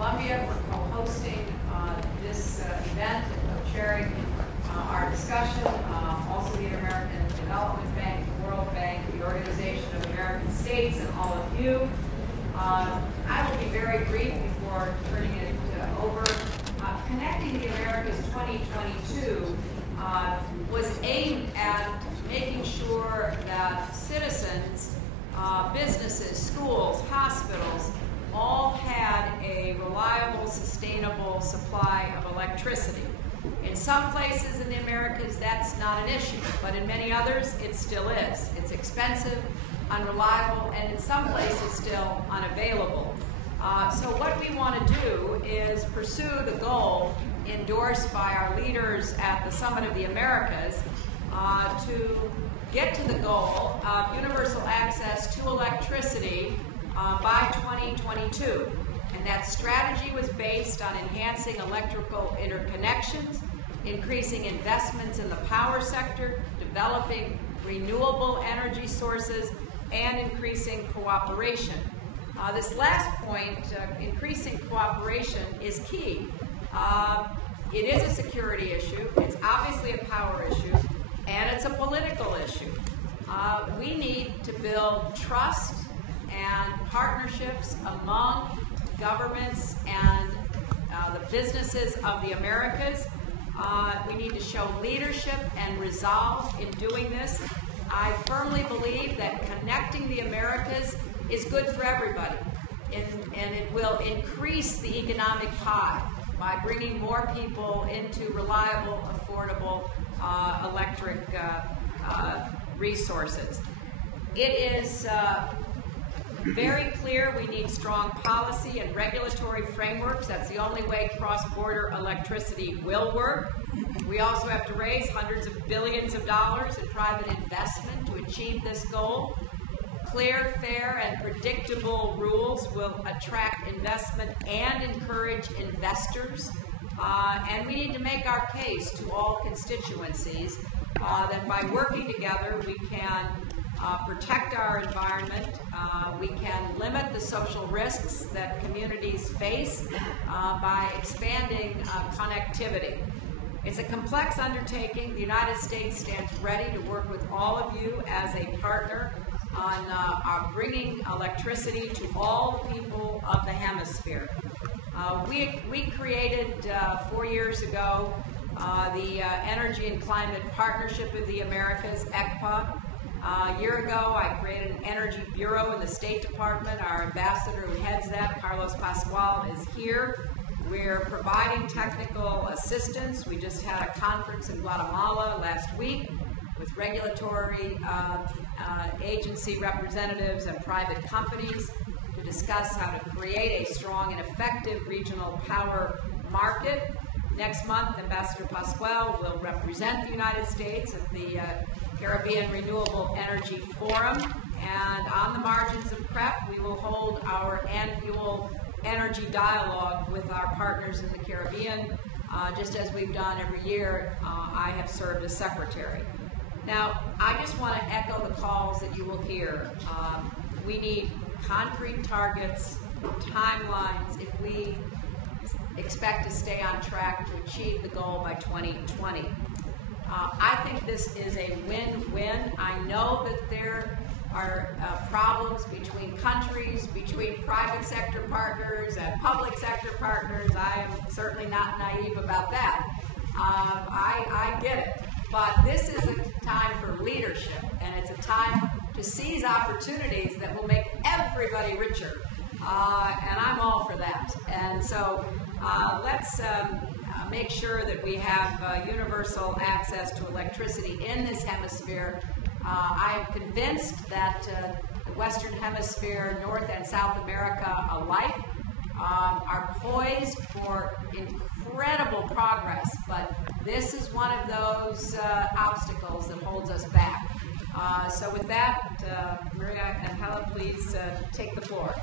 Columbia for co-hosting this event and co-chairing our discussion. Also the Inter-American Development Bank, the World Bank, the Organization of American States, and all of you. I will be very brief before turning it over. Connecting the Americas 2022 was aimed at making sure that citizens, businesses, schools, hospitals, all had a reliable, sustainable supply of electricity. In some places in the Americas, that's not an issue, but in many others, it still is. It's expensive, unreliable, and in some places still unavailable. So what we want to do is pursue the goal endorsed by our leaders at the Summit of the Americas to get to the goal of universal access to electricity by 2022. And that strategy was based on enhancing electrical interconnections, increasing investments in the power sector, developing renewable energy sources, and increasing cooperation. This last point, increasing cooperation, is key. It is a security issue, it's obviously a power issue, and it's a political issue. We need to build trust and partnerships among governments and the businesses of the Americas. We need to show leadership and resolve in doing this. I firmly believe that connecting the Americas is good for everybody, and it will increase the economic pie by bringing more people into reliable, affordable electric resources. It is very clear we need strong policy and regulatory frameworks. That's the only way cross-border electricity will work. We also have to raise hundreds of billions of dollars in private investment to achieve this goal. Clear, fair, and predictable rules will attract investment and encourage investors. And we need to make our case to all constituencies that by working together we can protect our environment, we can limit the social risks that communities face by expanding connectivity. It's a complex undertaking. The United States stands ready to work with all of you as a partner on bringing electricity to all people of the hemisphere. We created 4 years ago the Energy and Climate Partnership of the Americas, ECPA. A year ago, I created an Energy Bureau in the State Department. Our ambassador who heads that, Carlos Pascual, is here. We're providing technical assistance. We just had a conference in Guatemala last week with regulatory agency representatives and private companies to discuss how to create a strong and effective regional power market. Next month, Ambassador Pascual will represent the United States at the Caribbean Renewable Energy Forum, and on the margins of CREF, we will hold our annual energy dialogue with our partners in the Caribbean, just as we've done every year. I have served as secretary. Now, I just want to echo the calls that you will hear. We need concrete targets, timelines, if we expect to stay on track to achieve the goal by 2020. I think this is a win-win. I know that there are problems between countries, between private sector partners and public sector partners. I am certainly not naive about that. I get it. But this is a time for leadership, and it's a time to seize opportunities that will make everybody richer. And I'm all for that. And so let's make sure that we have universal access to electricity in this hemisphere. I am convinced that the Western Hemisphere, North and South America alike, are poised for incredible progress, but this is one of those obstacles that holds us back. So with that, Maria and Helen, please take the floor.